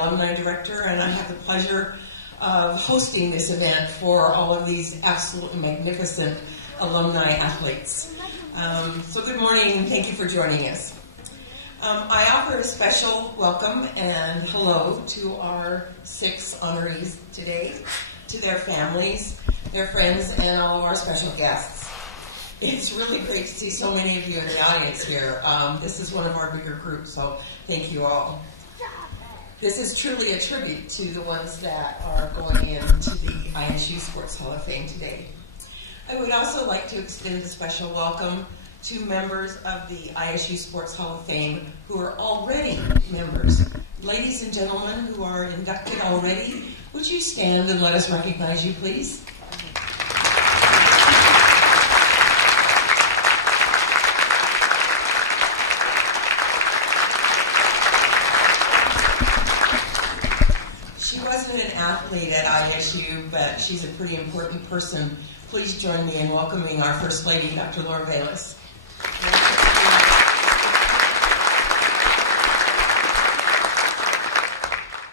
Alumni Director, and I have the pleasure of hosting this event for all of these absolutely magnificent alumni athletes. So good morning, and thank you for joining us. I offer a special welcome and hello to our 6 honorees today, to their families, their friends, and all of our special guests. It's really great to see so many of you in the audience here. This is one of our bigger groups, so thank you all. This is truly a tribute to the ones that are going into the ISU Sports Hall of Fame today. I would also like to extend a special welcome to members of the ISU Sports Hall of Fame who are already members. Ladies and gentlemen who are inducted already, would you stand and let us recognize you, please? She wasn't an athlete at ISU, but she's a pretty important person. Please join me in welcoming our First Lady, Dr. Laura Bayless.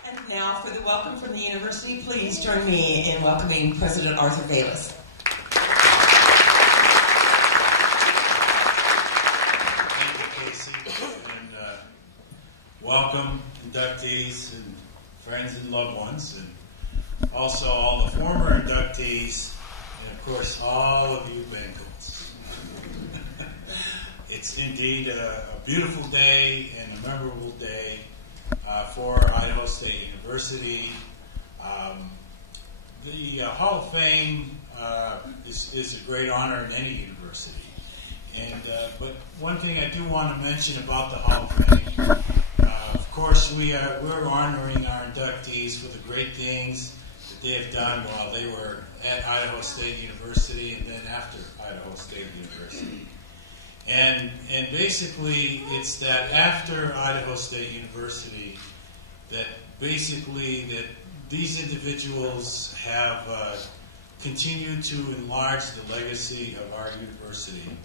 And now for the welcome from the university, please join me in welcoming President Arthur Bayless. Thank you, Casey, and welcome inductees and friends and loved ones, and also all the former inductees, and of course all of you Bengals. It's indeed a beautiful day and a memorable day for Idaho State University. The Hall of Fame is a great honor in any university. And but one thing I do want to mention about the Hall of Fame, of course, we're honoring our inductees for the great things that they have done while they were at Idaho State University and then after Idaho State University. And basically, it's that after Idaho State University that basically that these individuals have continued to enlarge the legacy of our university,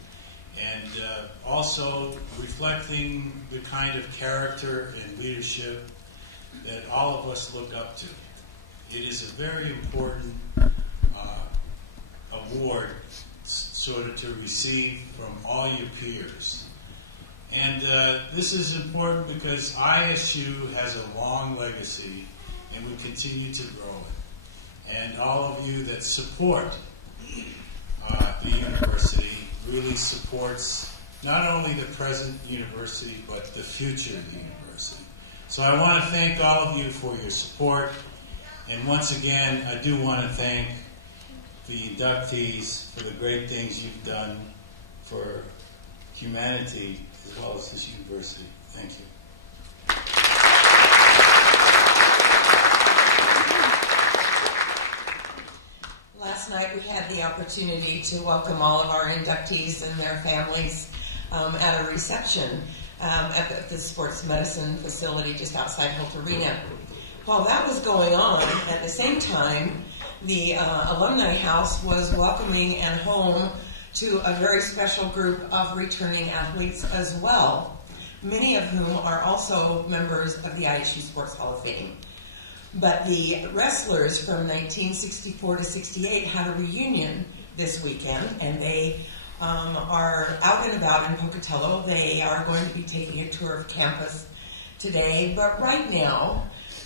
and also reflecting the kind of character and leadership that all of us look up to. It is a very important award sort of to receive from all your peers. And this is important because ISU has a long legacy and we continue to grow it. And all of you that support the university really supports not only the present university, but the future of the university. So I want to thank all of you for your support. And once again, I do want to thank the inductees for the great things you've done for humanity as well as this university. Thank you. Last night we had the opportunity to welcome all of our inductees and their families at a reception at the sports medicine facility just outside Holt Arena. While that was going on, at the same time, the Alumni House was welcoming and home to a very special group of returning athletes as well, many of whom are also members of the ISU Sports Hall of Fame. But the wrestlers from 1964 to 68 had a reunion this weekend, and they are out and about in Pocatello. They are going to be taking a tour of campus today, but right now,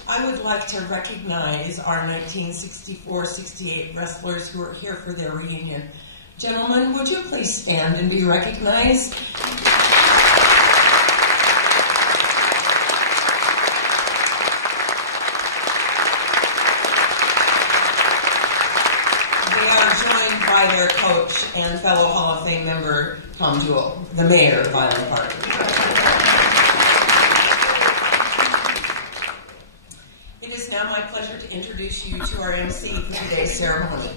I would like to recognize our 1964-68 wrestlers who are here for their reunion. Gentlemen, would you please stand and be recognized? They are joined by their coach and fellow Hall of Fame member, Tom Jewell, the mayor of Island Park. Now my pleasure to introduce you to our MC for today's ceremony.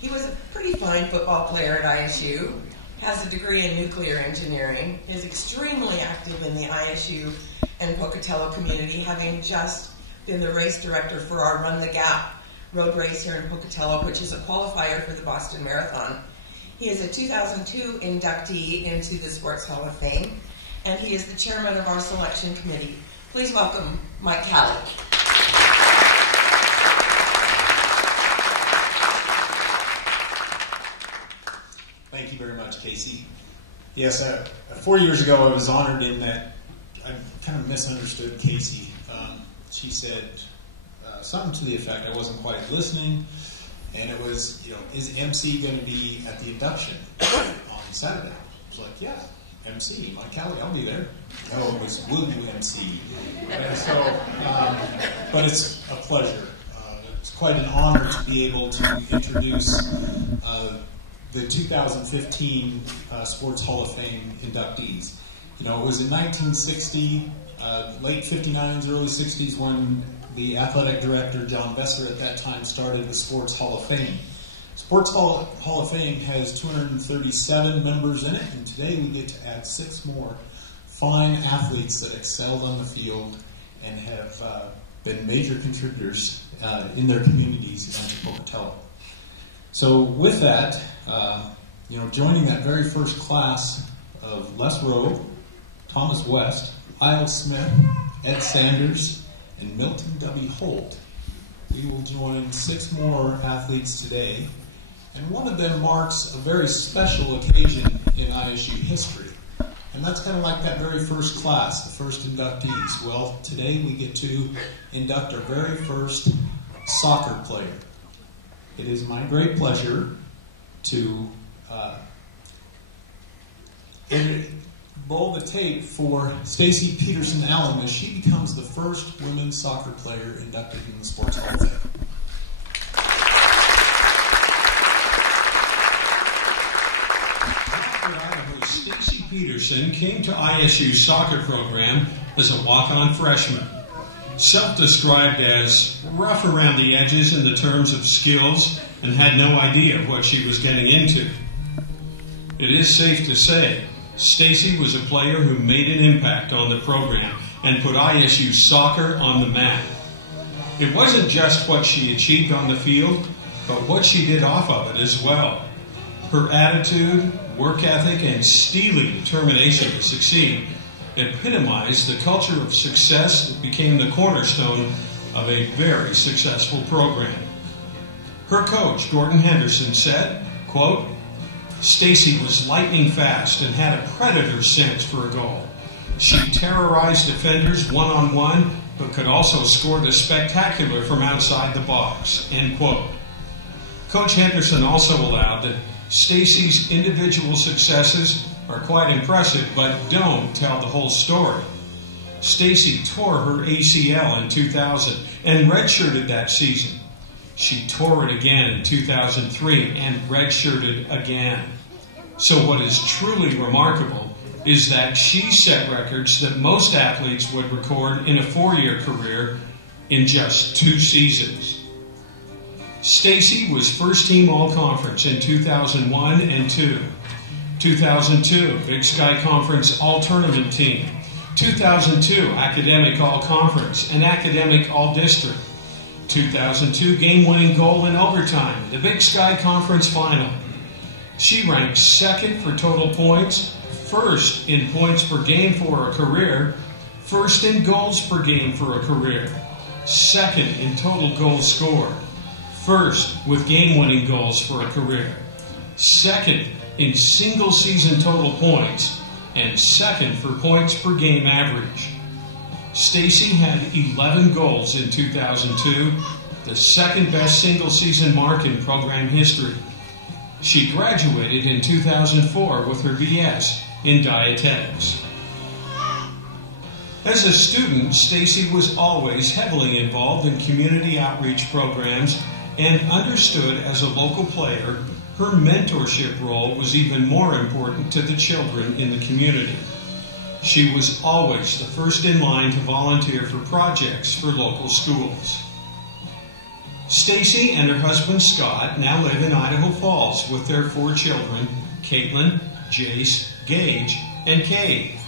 He was a pretty fine football player at ISU, has a degree in nuclear engineering, is extremely active in the ISU and Pocatello community, having just been the race director for our Run the Gap road race here in Pocatello, which is a qualifier for the Boston Marathon. He is a 2002 inductee into the Sports Hall of Fame, and he is the chairman of our selection committee. Please welcome Mike Calley. Casey. Yes, 4 years ago I was honored in that I kind of misunderstood Casey. She said something to the effect I wasn't quite listening, and it was, is MC going to be at the induction on Saturday? I was like, yeah, MC, Mike Callie, I'll be there. No, it was, will you MC? And so, but it's a pleasure. It's quite an honor to be able to introduce the 2015 Sports Hall of Fame inductees. It was in 1960, late 59s, early 60s, when the athletic director, John Besser, at that time started the Sports Hall of Fame. Sports Hall of Fame has 237 members in it, and today we get to add 6 more fine athletes that excelled on the field and have been major contributors in their communities and in Pocatello. So with that, joining that very first class of Les Rowe, Thomas West, Isle Smith, Ed Sanders, and Milton W. Holt, we will join 6 more athletes today, and one of them marks a very special occasion in ISU history. And that's kind of like that very first class, the first inductees. Well, today we get to induct our very first soccer player. It is my great pleasure to roll the tape for Stacy Peterson Allen as she becomes the first women's soccer player inducted in the Sports Hall of Fame. Stacy Peterson came to ISU's soccer program as a walk-on freshman. Self-described as rough around the edges in the terms of skills and had no idea what she was getting into. It is safe to say Stacy was a player who made an impact on the program and put ISU soccer on the map. It wasn't just what she achieved on the field, but what she did off of it as well. Her attitude, work ethic, and steely determination to succeed epitomized the culture of success that became the cornerstone of a very successful program. Her coach, Gordon Henderson, said, quote, "Stacy was lightning fast and had a predator sense for a goal. She terrorized defenders one-on-one, but could also score the spectacular from outside the box," end quote. Coach Henderson also allowed that Stacy's individual successes are quite impressive, but don't tell the whole story. Stacy tore her ACL in 2000 and redshirted that season. She tore it again in 2003 and redshirted again. So what is truly remarkable is that she set records that most athletes would record in a 4-year career in just 2 seasons. Stacy was first-team All-Conference in 2001 and 2. 2002, Big Sky Conference All-Tournament Team. 2002, Academic All-Conference and Academic All-District. 2002, game-winning goal in overtime, the Big Sky Conference Final. She ranked 2nd for total points, 1st in points per game for a career, 1st in goals per game for a career, 2nd in total goals scored, 1st with game-winning goals for a career, 2nd in single-season total points, and 2nd for points per game average. Stacy had 11 goals in 2002, the 2nd-best single-season mark in program history. She graduated in 2004 with her BS in dietetics. As a student, Stacy was always heavily involved in community outreach programs and understood as a local player, her mentorship role was even more important to the children in the community. She was always the first in line to volunteer for projects for local schools. Stacy and her husband Scott now live in Idaho Falls with their 4 children, Caitlin, Jace, Gage, and Kay.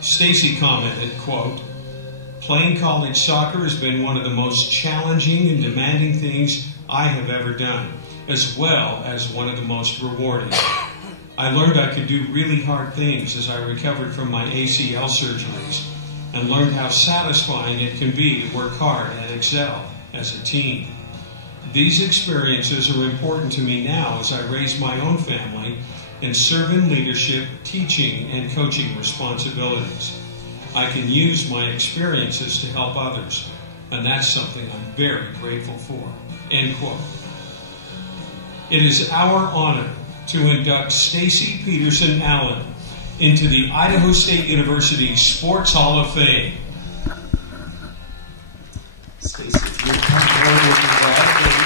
Stacy commented, quote, "Playing college soccer has been one of the most challenging and demanding things I have ever done, as well as one of the most rewarding. I learned I could do really hard things as I recovered from my ACL surgeries and learned how satisfying it can be to work hard and excel as a team. These experiences are important to me now as I raise my own family in servant leadership, teaching, and coaching responsibilities. I can use my experiences to help others, and that's something I'm very grateful for." End quote. It is our honor to induct Stacy Peterson Allen into the Idaho State University Sports Hall of Fame. Stacy, if you would come forward with your dad,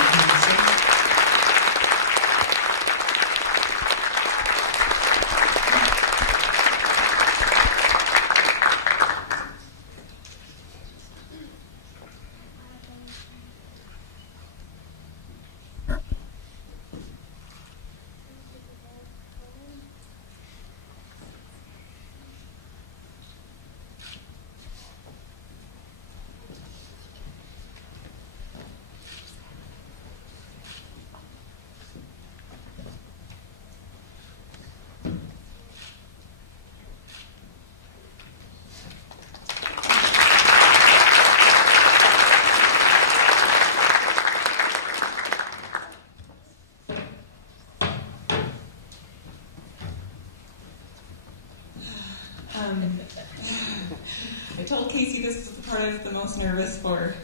I told Casey this was the part I was the most nervous for.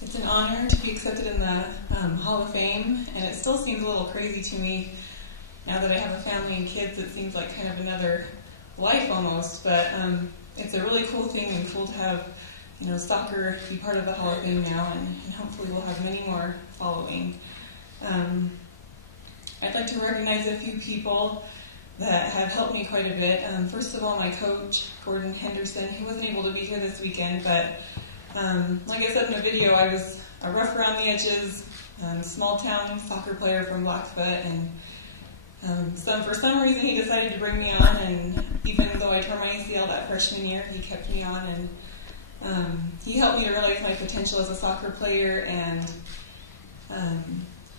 It's an honor to be accepted in the Hall of Fame, and it still seems a little crazy to me now that I have a family and kids. It seems like kind of another life almost, but it's a really cool thing and cool to have soccer be part of the Hall of Fame now, and hopefully we'll have many more following. I'd like to recognize a few people that have helped me quite a bit. First of all, my coach, Gordon Henderson. He wasn't able to be here this weekend, but like I said in the video, I was a rough around the edges, small town soccer player from Blackfoot, and for some reason he decided to bring me on, and even though I tore my ACL that freshman year, he kept me on, and he helped me to realize my potential as a soccer player, and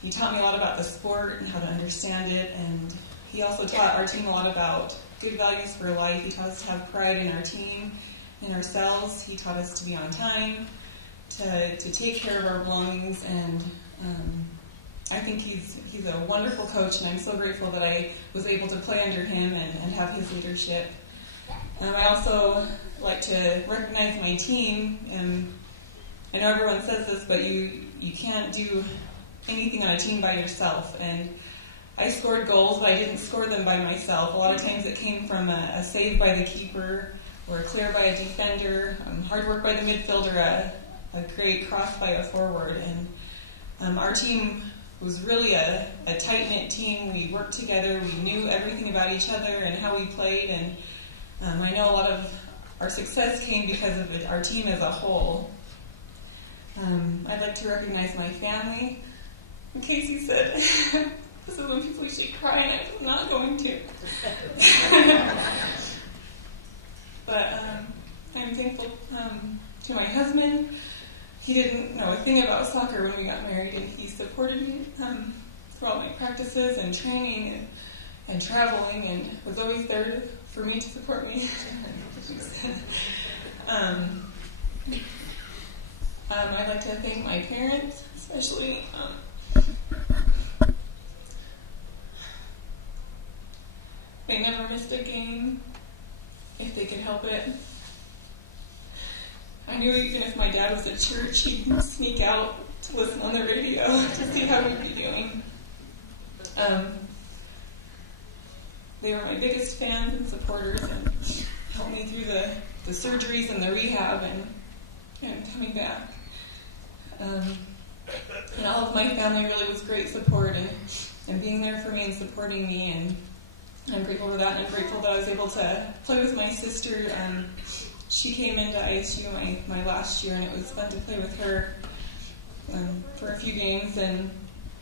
he taught me a lot about the sport and how to understand it, and he also taught our team a lot about good values for life. He taught us to have pride in our team, in ourselves. He taught us to be on time, to take care of our belongings, and I think he's a wonderful coach, and I'm so grateful that I was able to play under him and have his leadership. I also like to recognize my team, and I know everyone says this, but you can't do anything on a team by yourself, and I scored goals, but I didn't score them by myself. A lot of times it came from a save by the keeper, or a clear by a defender, hard work by the midfielder, a great cross by a forward. And our team was really a tight-knit team. We worked together. We knew everything about each other and how we played. And I know a lot of our success came because of our team as a whole. I'd like to recognize my family. Casey said, this is when people usually cry, and I was not going to. But I'm thankful to my husband. He didn't know a thing about soccer when we got married, and he supported me through all my practices and training and traveling, and was always there for me to support me. I'd like to thank my parents, especially. They never missed a game if they could help it. I knew even if my dad was at church, he'd sneak out to listen on the radio to see how we'd be doing. They were my biggest fans and supporters, and helped me through the surgeries and the rehab and coming back. And all of my family really was great support and being there for me and supporting me, and I'm grateful for that, and I'm grateful that I was able to play with my sister. She came into ISU my last year, and it was fun to play with her for a few games, and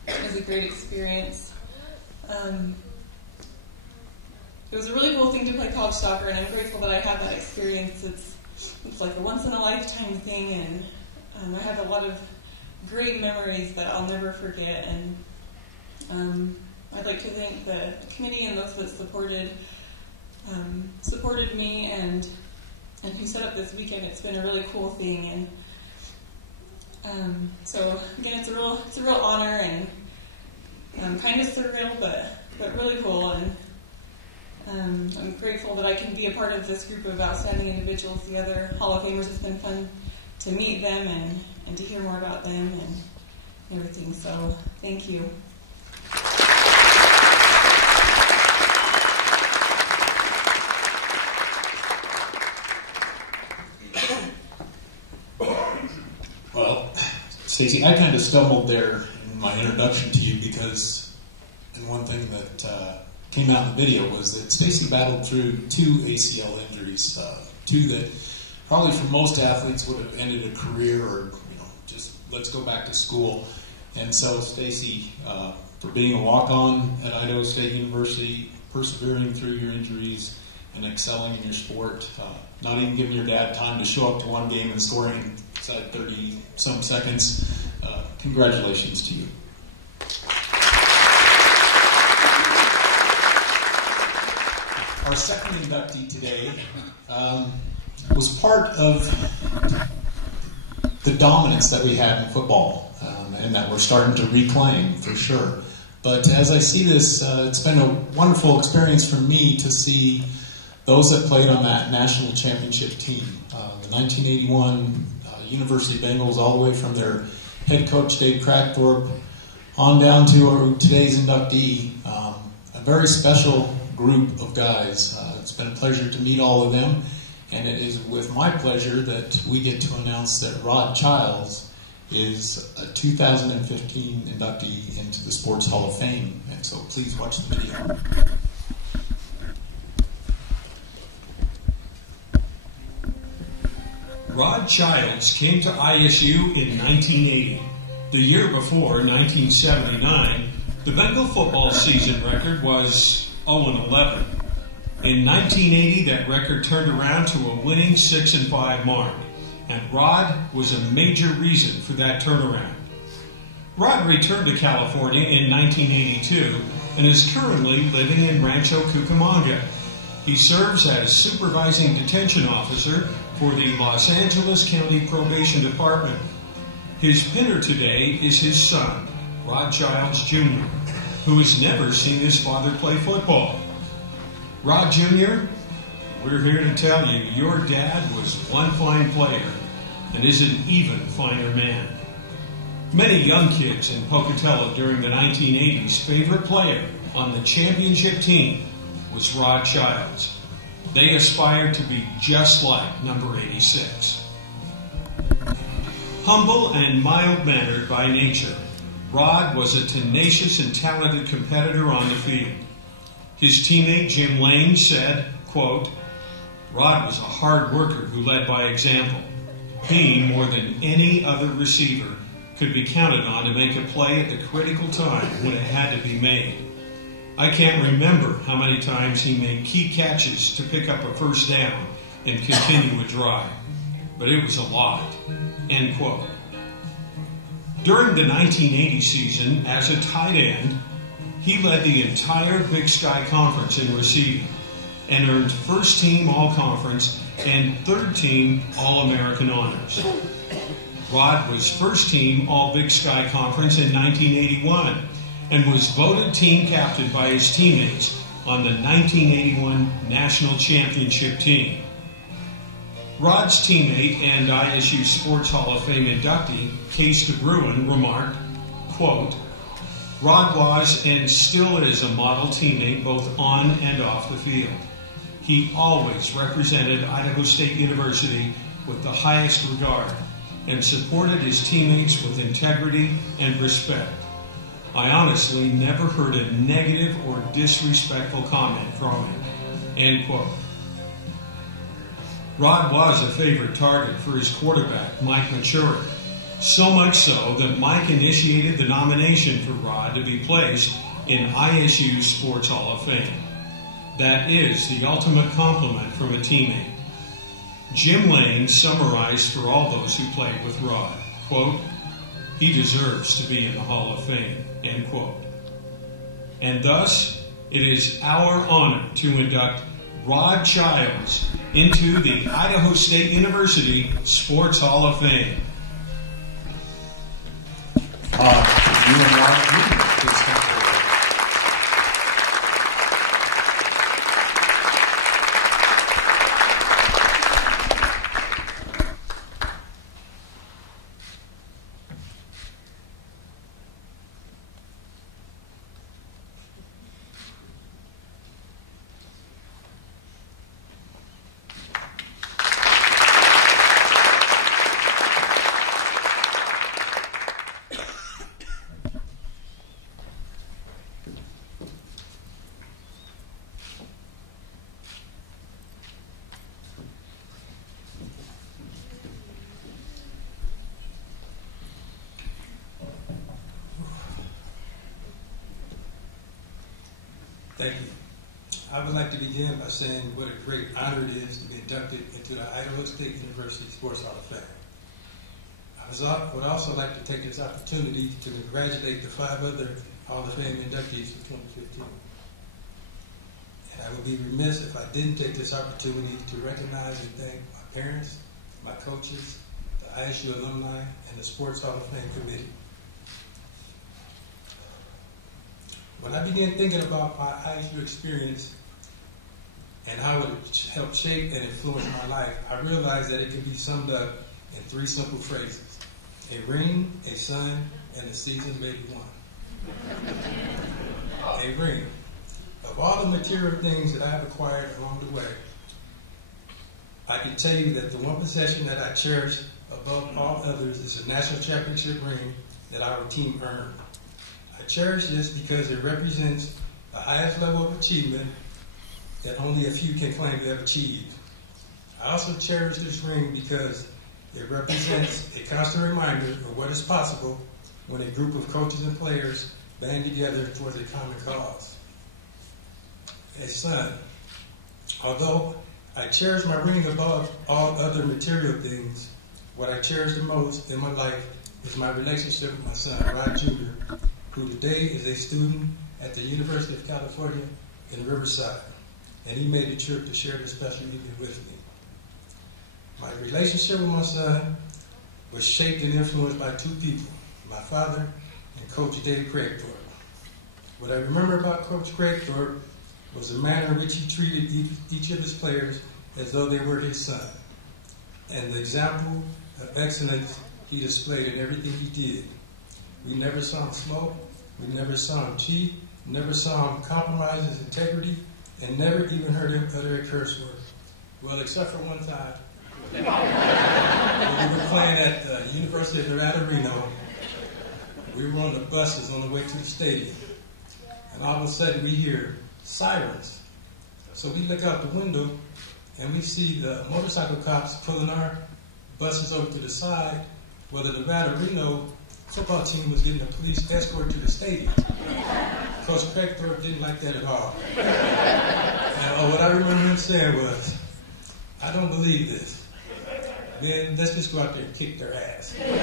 it was a great experience. It was a really cool thing to play college soccer, and I'm grateful that I had that experience. It's like a once-in-a-lifetime thing, and I have a lot of great memories that I'll never forget, and I'd like to thank the committee and those that supported me and who set up this weekend. It's been a really cool thing, and so again, it's a real honor, and kind of surreal, but but really cool. And I'm grateful that I can be a part of this group of outstanding individuals, the other Hall of Famers. It's been fun to meet them and to hear more about them and everything. So thank you. Well, Stacy, I kind of stumbled there in my introduction to you because, and one thing that came out in the video was that Stacy battled through 2 ACL injuries, 2 that probably for most athletes would have ended a career or, just let's go back to school. And so, Stacy, for being a walk-on at Idaho State University, persevering through your injuries and excelling in your sport, not even giving your dad time to show up to one game and scoring 30-some seconds, congratulations to you. Our second inductee today was part of the dominance that we had in football, and that we're starting to reclaim for sure. But as I see this, it's been a wonderful experience for me to see those that played on that national championship team. The 1981 University Bengals, all the way from their head coach Dave Crackthorpe on down to today's inductee, a very special group of guys. It's been a pleasure to meet all of them, and it is with my pleasure that we get to announce that Rod Childs is a 2015 inductee into the Sports Hall of Fame. And so please watch the video. Rod Childs came to ISU in 1980. The year before, 1979, the Bengal football season record was 0-11. In 1980, that record turned around to a winning 6-5 mark, and Rod was a major reason for that turnaround. Rod returned to California in 1982 and is currently living in Rancho Cucamonga. He serves as supervising detention officer for the Los Angeles County Probation Department. His pinner today is his son, Rod Childs Jr., who has never seen his father play football. Rod Jr., we're here to tell you your dad was one fine player and is an even finer man. Many young kids in Pocatello during the 1980s' favorite player on the championship team was Rod Childs. They aspired to be just like number 86. Humble and mild-mannered by nature, Rod was a tenacious and talented competitor on the field. His teammate Jim Lane said, quote, "Rod was a hard worker who led by example. He, more than any other receiver, could be counted on to make a play at the critical time when it had to be made. I can't remember how many times he made key catches to pick up a first down and continue a drive, but it was a lot." End quote. During the 1980 season, as a tight end, he led the entire Big Sky Conference in receiving and earned first-team All-Conference and third-team All-American honors. Rod was first-team All-Big Sky Conference in 1981 and was voted team captain by his teammates on the 1981 National Championship team. Rod's teammate and ISU Sports Hall of Fame inductee, Case DeBruin, remarked, quote, "Rod was and still is a model teammate both on and off the field. He always represented Idaho State University with the highest regard and supported his teammates with integrity and respect. I honestly never heard a negative or disrespectful comment from him." End quote. Rod was a favorite target for his quarterback, Mike Machuri, so much so that Mike initiated the nomination for Rod to be placed in ISU's Sports Hall of Fame. That is the ultimate compliment from a teammate. Jim Lane summarized for all those who played with Rod, quote, "He deserves to be in the Hall of Fame," end quote. And thus, it is our honor to induct Rod Childs into the Idaho State University Sports Hall of Fame. You and Rod, please come forward. Thank you. I would like to begin by saying what a great honor it is to be inducted into the Idaho State University Sports Hall of Fame. I would also like to take this opportunity to congratulate the 5 other Hall of Fame inductees for 2015. And I would be remiss if I didn't take this opportunity to recognize and thank my parents, my coaches, the ISU alumni, and the Sports Hall of Fame committee. When I began thinking about my ISU experience and how it helped shape and influence my life, I realized that it could be summed up in 3 simple phrases: a ring, a son, and a season of 81. A ring. Of all the material things that I have acquired along the way, I can tell you that the one possession that I cherish above all others is a national championship ring that our team earned. I cherish this because it represents the highest level of achievement that only a few can claim to have achieved. I also cherish this ring because it represents a constant reminder of what is possible when a group of coaches and players band together towards a common cause. A son. Although I cherish my ring above all other material things, what I cherish the most in my life is my relationship with my son, Rod Jr., who today is a student at the University of California in Riverside, and he made the trip to share this special evening with me. My relationship with my son was shaped and influenced by 2 people, my father and Coach David Craigthorpe. What I remember about Coach Craigthorpe was the manner in which he treated each of his players as though they were his son, and the example of excellence he displayed in everything he did. We never saw him smoke, we never saw him cheat, never saw him compromise his integrity, and never even heard him utter a curse word. Well, except for one time, when we were playing at the University of Nevada, Reno. We were on the buses on the way to the stadium, and all of a sudden we hear sirens. So we look out the window, and we see the motorcycle cops pulling our buses over to the side. Well, the Nevada Reno football team was getting a police escort to the stadium. Coach Craigthorpe didn't like that at all. And what I remember him saying was, "I don't believe this. Man, let's just go out there and kick their ass." And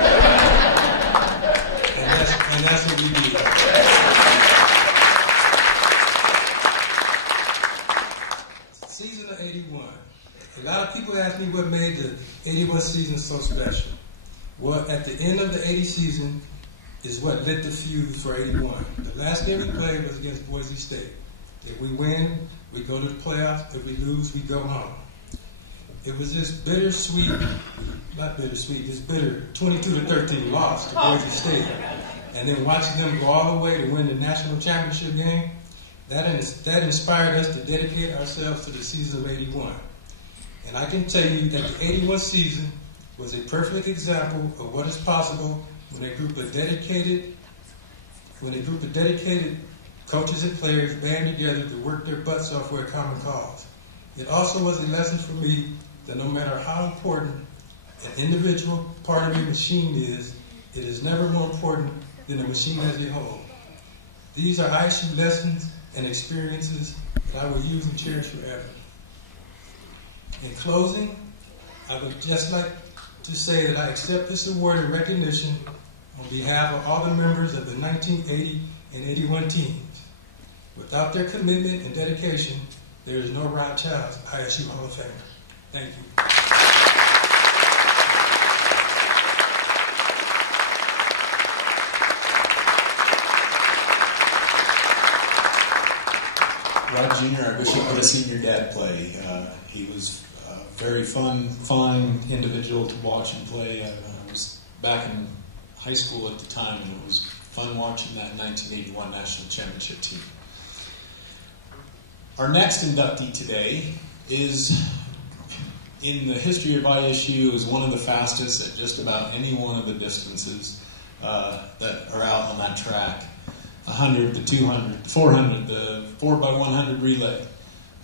that's what we did. Season of 81. A lot of people ask me what made the 81 season so special. Well, at the end of the 80 season is what lit the fuse for 81. The last game we played was against Boise State. If we win, we go to the playoffs. If we lose, we go home. It was this bittersweet, not bittersweet, this bitter 22-13 loss to Boise State. And then watching them go all the way to win the national championship game, that inspired us to dedicate ourselves to the season of 81. And I can tell you that the 81 season was a perfect example of what is possible when a group of dedicated coaches and players band together to work their butts off for a common cause. It also was a lesson for me that no matter how important an individual part of a machine is, it is never more important than the machine as a whole. These are ISU lessons and experiences that I will use and cherish forever. In closing, I would just like to say that I accept this award in recognition on behalf of all the members of the 1980 and 81 teams. Without their commitment and dedication, there is no Rod Childs ISU Hall of Famer. Thank you. Rod Jr., I wish you could have seen your dad play. He was a very fine individual to watch and play. I was back in high school at the time, and it was fun watching that 1981 national championship team. Our next inductee today is, in the history of ISU, is one of the fastest at just about any one of the distances that are out on that track. 100, the 200, 400, the 4x100 relay.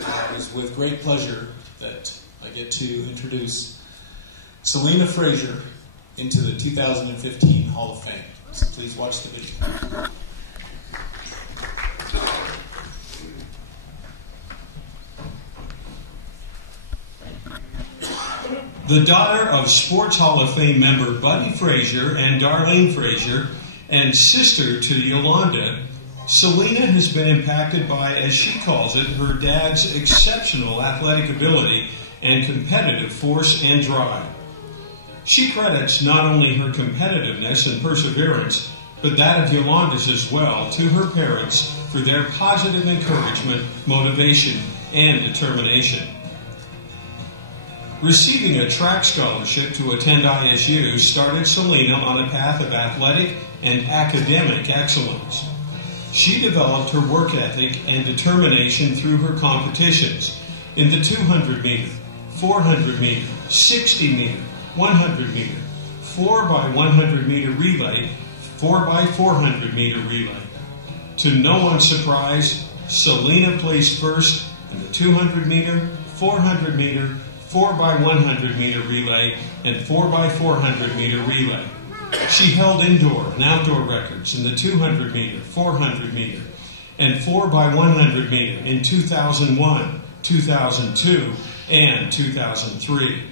It is with great pleasure that I get to introduce Selena Frazier into the 2015 Hall of Fame. So please watch the video. The daughter of Sports Hall of Fame member Buddy Frazier and Darlene Frazier, and sister to Yolanda, Selena has been impacted by, as she calls it, her dad's exceptional athletic ability and competitive force and drive. She credits not only her competitiveness and perseverance, but that of Yolanda's as well, to her parents for their positive encouragement, motivation, and determination. Receiving a track scholarship to attend ISU started Selena on a path of athletic and academic excellence. She developed her work ethic and determination through her competitions in the 200 meter, 400 meter, 60 meter, 100 meter, 4x100 meter relay, 4x400 meter relay. To no one's surprise, Selena placed first in the 200 meter, 400 meter, 4x100 meter relay, and 4x400 meter relay. She held indoor and outdoor records in the 200 meter, 400 meter, and 4x100 meter in 2001, 2002, and 2003.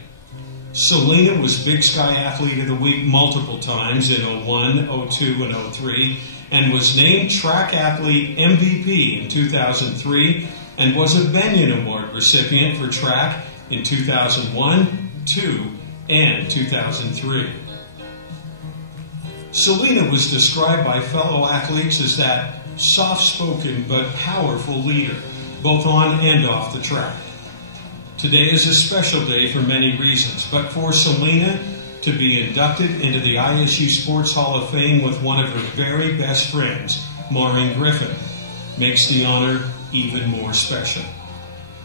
Selena was Big Sky Athlete of the Week multiple times in 01, 02, and 03, and was named Track Athlete MVP in 2003, and was a Bennion Award recipient for track in 2001, 2, and 2003. Selena was described by fellow athletes as that soft-spoken but powerful leader, both on and off the track. Today is a special day for many reasons, but for Selena to be inducted into the ISU Sports Hall of Fame with one of her very best friends, Maureen Griffin, makes the honor even more special.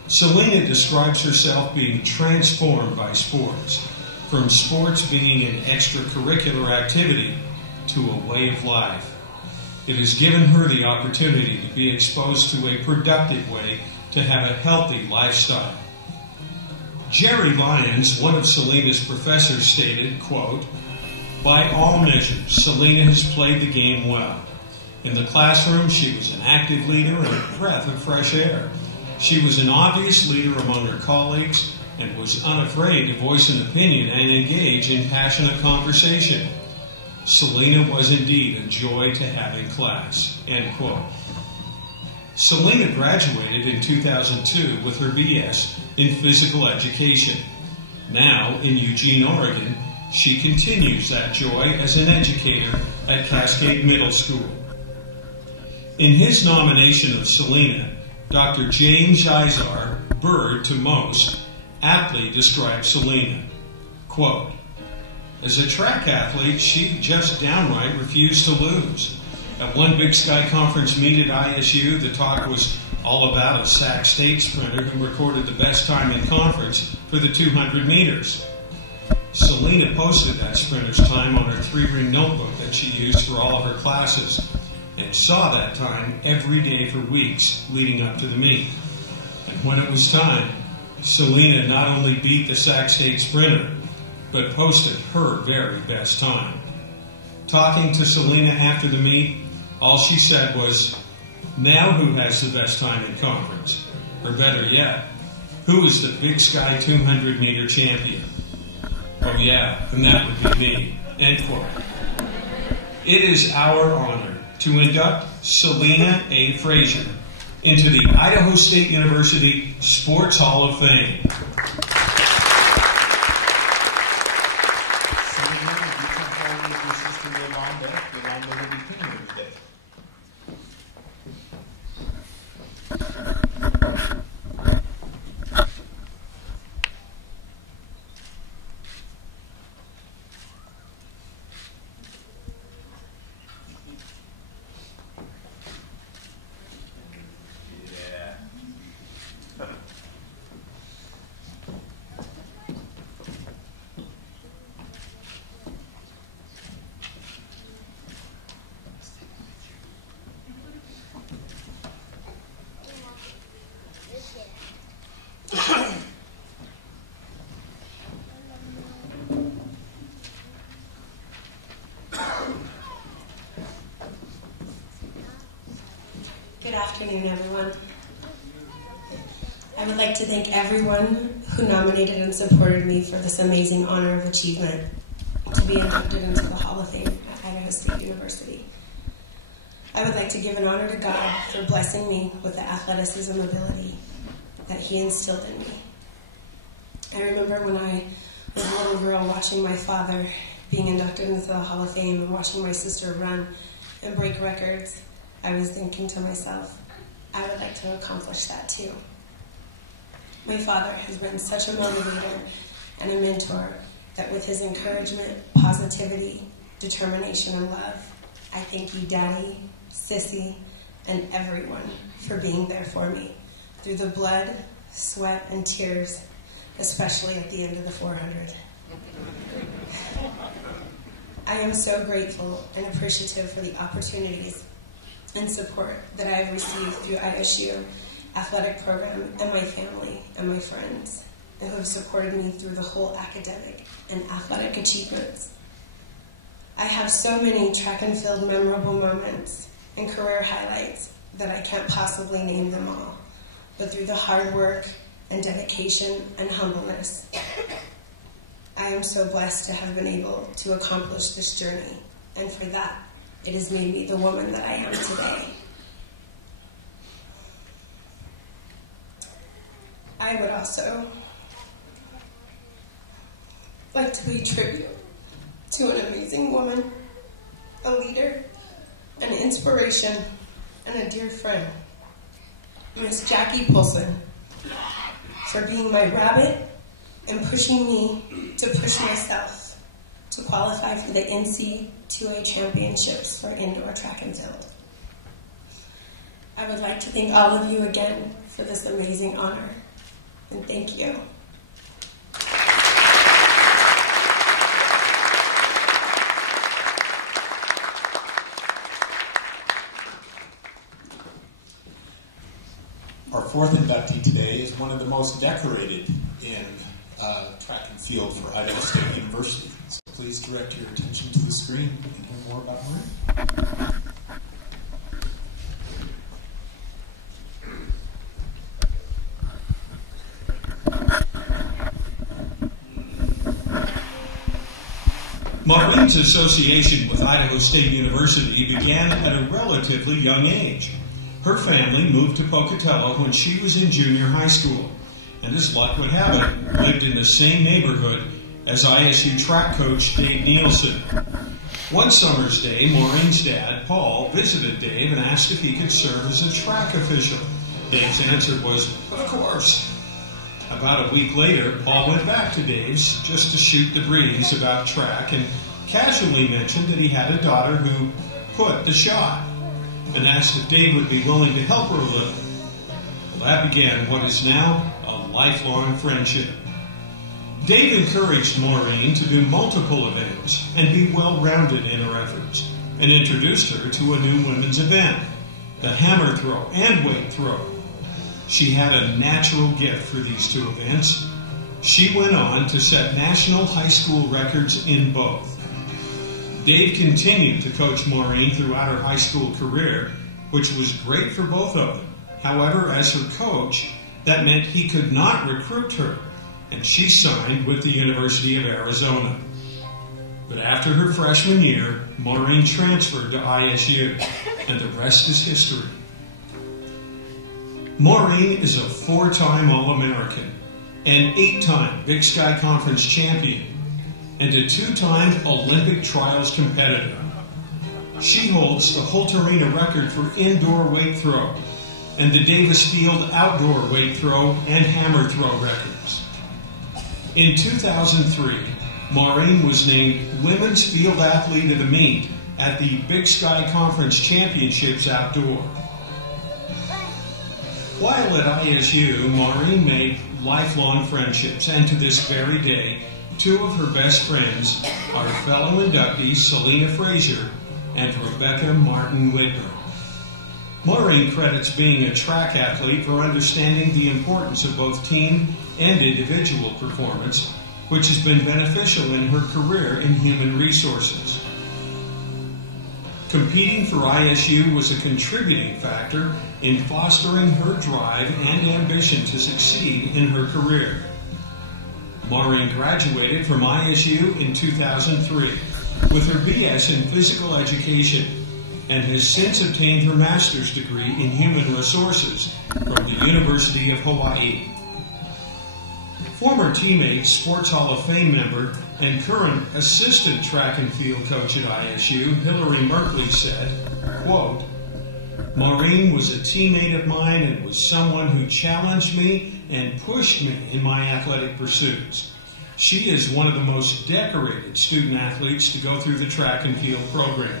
Selena describes herself being transformed by sports, from sports being an extracurricular activity to a way of life. It has given her the opportunity to be exposed to a productive way to have a healthy lifestyle. Jerry Lyons, one of Selena's professors, stated, quote, "By all measures, Selena has played the game well. In the classroom, she was an active leader and a breath of fresh air. She was an obvious leader among her colleagues and was unafraid to voice an opinion and engage in passionate conversation. Selena was indeed a joy to have in class," end quote. Selena graduated in 2002 with her BS in physical education. Now, in Eugene, Oregon, she continues that joy as an educator at Cascade Middle School. In his nomination of Selena, Dr. James Izar, Bird to most, aptly describes Selena. Quote, "As a track athlete, she just downright refused to lose. At one Big Sky Conference meet at ISU, the talk was all about a Sac State sprinter who recorded the best time in conference for the 200 meters. Selena posted that sprinter's time on her 3-ring notebook that she used for all of her classes and saw that time every day for weeks leading up to the meet. And when it was time, Selena not only beat the Sac State sprinter, but posted her very best time. Talking to Selena after the meet, all she said was, 'Now who has the best time in conference? Or better yet, who is the Big Sky 200 meter champion?' Oh yeah, and that would be me," end quote. It is our honor to induct Selena A. Frazier into the Idaho State University Sports Hall of Fame. Selena, if you come forward with your sister Yolanda will be pinning today. Good afternoon, everyone. I'm would like to thank everyone who nominated and supported me for this amazing honor of achievement to be inducted into the Hall of Fame at Idaho State University. I would like to give an honor to God for blessing me with the athleticism ability that He instilled in me. I remember when I was a little girl watching my father being inducted into the Hall of Fame and watching my sister run and break records, I was thinking to myself, I would like to accomplish that too. My father has been such a motivator and a mentor that with his encouragement, positivity, determination, and love, I thank you, Daddy, Sissy, and everyone for being there for me through the blood, sweat, and tears, especially at the end of the 400. I am so grateful and appreciative for the opportunities and support that I have received through ISU athletic program and my family and my friends who have supported me through the whole academic and athletic achievements. I have so many track and field memorable moments and career highlights that I can't possibly name them all, but through the hard work and dedication and humbleness, I am so blessed to have been able to accomplish this journey, and for that, it has made me the woman that I am today. I would also like to pay tribute to an amazing woman, a leader, an inspiration, and a dear friend, Miss Jackie Poulsen, for being my rabbit and pushing me to push myself to qualify for the NC2A championships for indoor track and field. I would like to thank all of you again for this amazing honor, and thank you. Our fourth inductee today is one of the most decorated in track and field for Idaho State University. So please direct your attention to the screen and hear more about Marie. Maureen's association with Idaho State University began at a relatively young age. Her family moved to Pocatello when she was in junior high school, and as luck would have it, lived in the same neighborhood as ISU track coach Dave Nielsen. One summer's day, Maureen's dad, Paul, visited Dave and asked if he could serve as a track official. Dave's answer was, "Of course." About a week later, Paul went back to Dave's just to shoot the breeze about track and casually mentioned that he had a daughter who put the shot and asked if Dave would be willing to help her a little. Well, that began what is now a lifelong friendship. Dave encouraged Maureen to do multiple events and be well-rounded in her efforts, and introduced her to a new women's event, the hammer throw and weight throw. She had a natural gift for these two events. She went on to set national high school records in both. Dave continued to coach Maureen throughout her high school career, which was great for both of them. However, as her coach, that meant he could not recruit her, and she signed with the University of Arizona. But after her freshman year, Maureen transferred to ISU, and the rest is history. Maureen is a 4-time All-American, an 8-time Big Sky Conference champion, and a 2-time Olympic trials competitor. She holds the Holt Arena record for indoor weight throw and the Davis Field outdoor weight throw and hammer throw records. In 2003, Maureen was named Women's Field Athlete of the Meet at the Big Sky Conference Championships Outdoor. While at ISU, Maureen made lifelong friendships, and to this very day, 2 of her best friends are fellow inductees Selena Frazier and Rebecca Martin Whitmer. Maureen credits being a track athlete for understanding the importance of both team and individual performance, which has been beneficial in her career in human resources. Competing for ISU was a contributing factor in fostering her drive and ambition to succeed in her career. Maureen graduated from ISU in 2003 with her BS in physical education and has since obtained her master's degree in human resources from the University of Hawaii. Former teammate, Sports Hall of Fame member, and current assistant track and field coach at ISU, Hillary Merkley, said, quote, "Maureen was a teammate of mine and was someone who challenged me and pushed me in my athletic pursuits. She is one of the most decorated student athletes to go through the track and field program.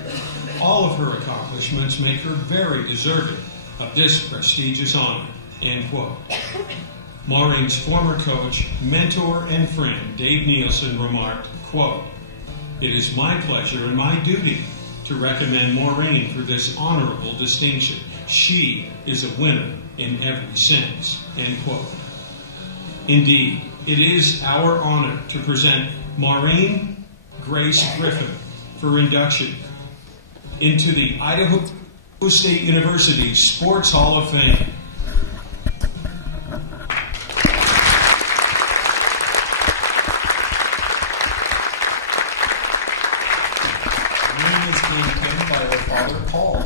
All of her accomplishments make her very deserving of this prestigious honor," end quote. Maureen's former coach, mentor, and friend, Dave Nielsen, remarked, quote, "It is my pleasure and my duty to recommend Maureen for this honorable distinction. She is a winner in every sense," end quote. Indeed, it is our honor to present Maureen Grace Griffin for induction into the Idaho State University Sports Hall of Fame. Maureen is being pinned by her father, Paul.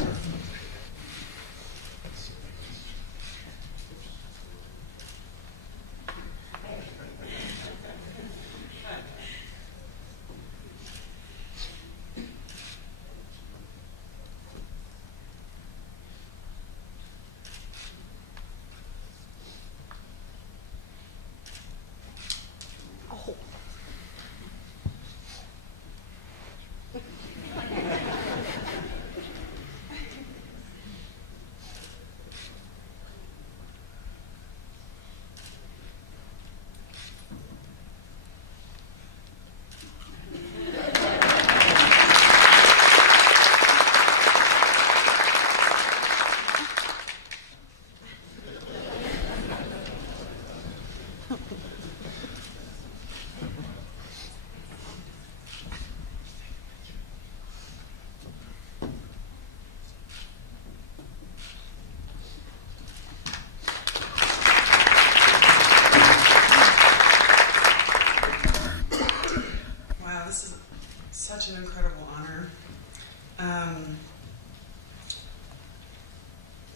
Such an incredible honor.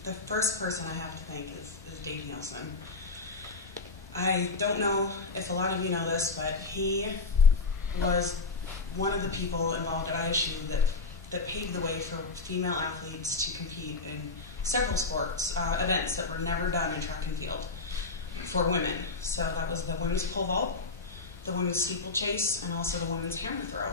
The first person I have to thank is Dave Nielsen. I don't know if a lot of you know this, but he was one of the people involved at ISU that paved the way for female athletes to compete in several sports, events that were never done in track and field for women. So that was the women's pole vault, the women's steeplechase, and also the women's hammer throw.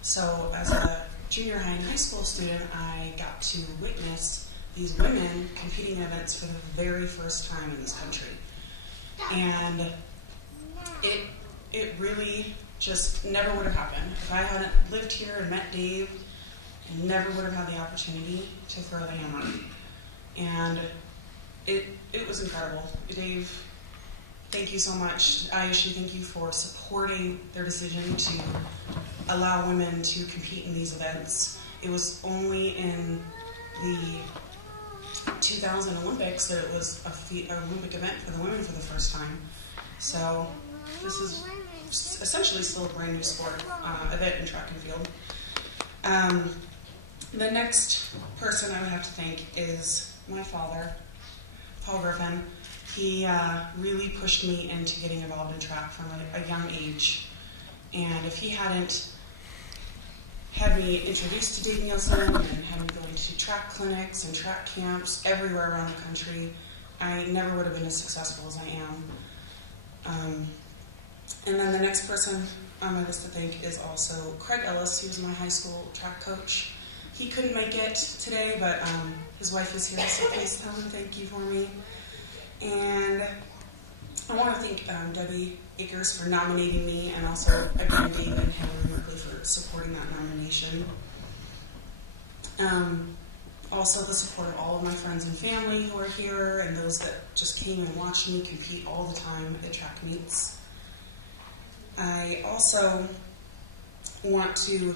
So as a junior high and high school student, I got to witness these women competing in events for the very first time in this country. And it really just never would have happened. If I hadn't lived here and met Dave, I never would have had the opportunity to throw the hammer. And it was incredible. Dave, thank you so much. ISU, thank you for supporting their decision to allow women to compete in these events. It was only in the 2000 Olympics that it was an Olympic event for the women for the first time. So this is essentially still a brand new sport event in track and field. The next person I would have to thank is my father, Paul Griffin. He really pushed me into getting involved in track from a young age. And if he hadn't had me introduced to Dave Nielsen and had me going to track clinics and track camps everywhere around the country, I never would have been as successful as I am. And then the next person on my list to thank is also Craig Ellis. He was my high school track coach. He couldn't make it today, but his wife is here, so please tell him thank you for me. And I want to thank Debbie Akers for nominating me, and also, again, Dave and Hillary Merkley for supporting that nomination. Also, the support of all of my friends and family who are here, and those that just came and watched me compete all the time at track meets. I also want to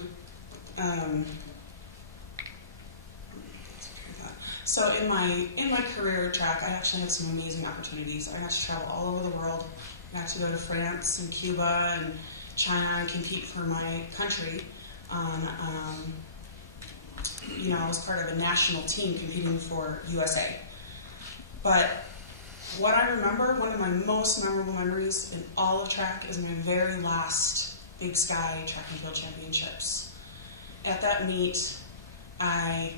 So in my career track, I actually had some amazing opportunities. I got to travel all over the world. I got to go to France and Cuba and China and compete for my country on, I was part of a national team competing for USA. But what I remember, one of my most memorable memories in all of track is my very last Big Sky Track and Field Championships. At that meet, I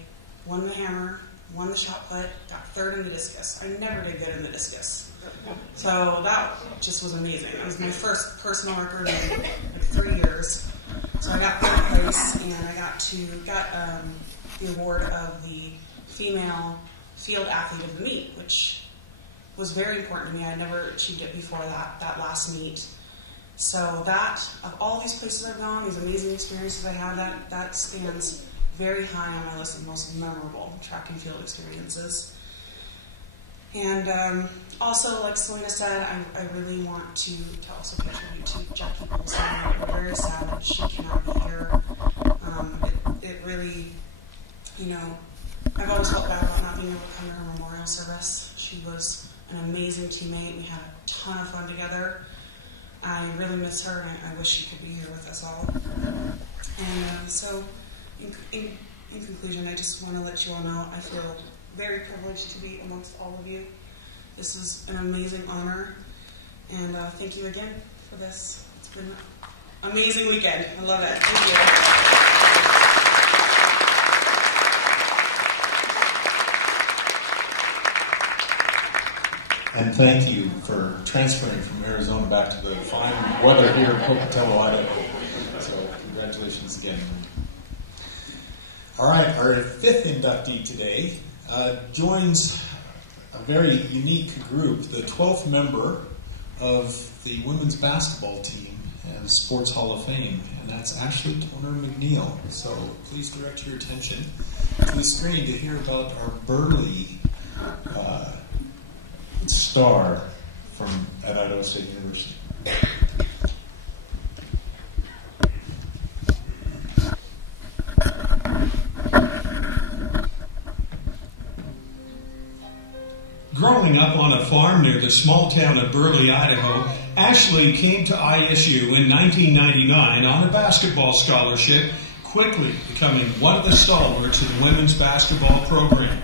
won the hammer, won the shot put, got third in the discus. I never did good in the discus. So that just was amazing. It was my first personal record in like 3 years. So I got third place, and I got the award of the female field athlete of the meet, which was very important to me. I never achieved it before that last meet. So that, of all these places I've gone, these amazing experiences I had, that stands very high on my list of most memorable track and field experiences. And also, like Selena said, I really want to also pay tribute to Jackie Wilson. I'm very sad that she cannot be here. It really, I've always felt bad about not being able to come to her memorial service. She was an amazing teammate. We had a ton of fun together. I really miss her, and I wish she could be here with us all. And so, in conclusion, I just want to let you all know I feel very privileged to be amongst all of you. This is an amazing honor, and thank you again for this. It's been an amazing weekend. I love it. Thank you. And thank you for transferring from Arizona back to the fine weather here in Pocatello, Idaho. So congratulations again. All right, our fifth inductee today joins a very unique group, the 12th member of the women's basketball team and Sports Hall of Fame, and that's Ashley Toner McNeil. So please direct your attention to the screen to hear about our Burley star at Idaho State University. Growing up on a farm near the small town of Burley, Idaho, Ashley came to ISU in 1999 on a basketball scholarship, quickly becoming one of the stalwarts of the women's basketball program.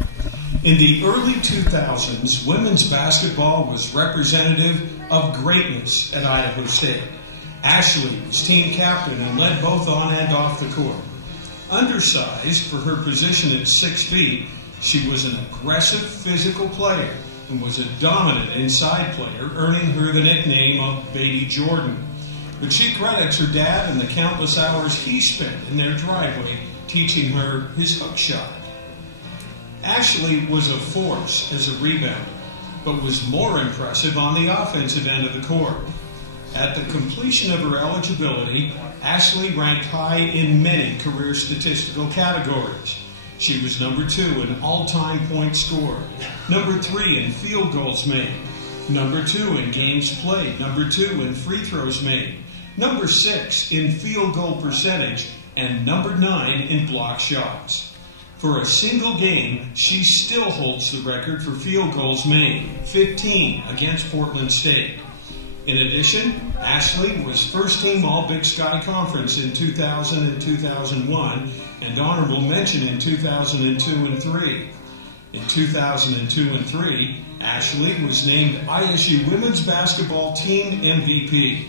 In the early 2000s, women's basketball was representative of greatness at Idaho State. Ashley was team captain and led both on and off the court. Undersized for her position at 6 feet, she was an aggressive physical player and was a dominant inside player, earning her the nickname of Baby Jordan. But she credits her dad and the countless hours he spent in their driveway teaching her his hook shot. Ashley was a force as a rebounder, but was more impressive on the offensive end of the court. At the completion of her eligibility, Ashley ranked high in many career statistical categories. She was number 2 in all-time points scored, number 3 in field goals made, number 2 in games played, number 2 in free throws made, number 6 in field goal percentage, and number 9 in block shots. For a single game, she still holds the record for field goals made, 15 against Portland State. In addition, Ashley was first-team All-Big Sky Conference in 2000 and 2001, and honorable mention in 2002 and 3. In 2002 and 3, Ashley was named ISU Women's Basketball Team MVP.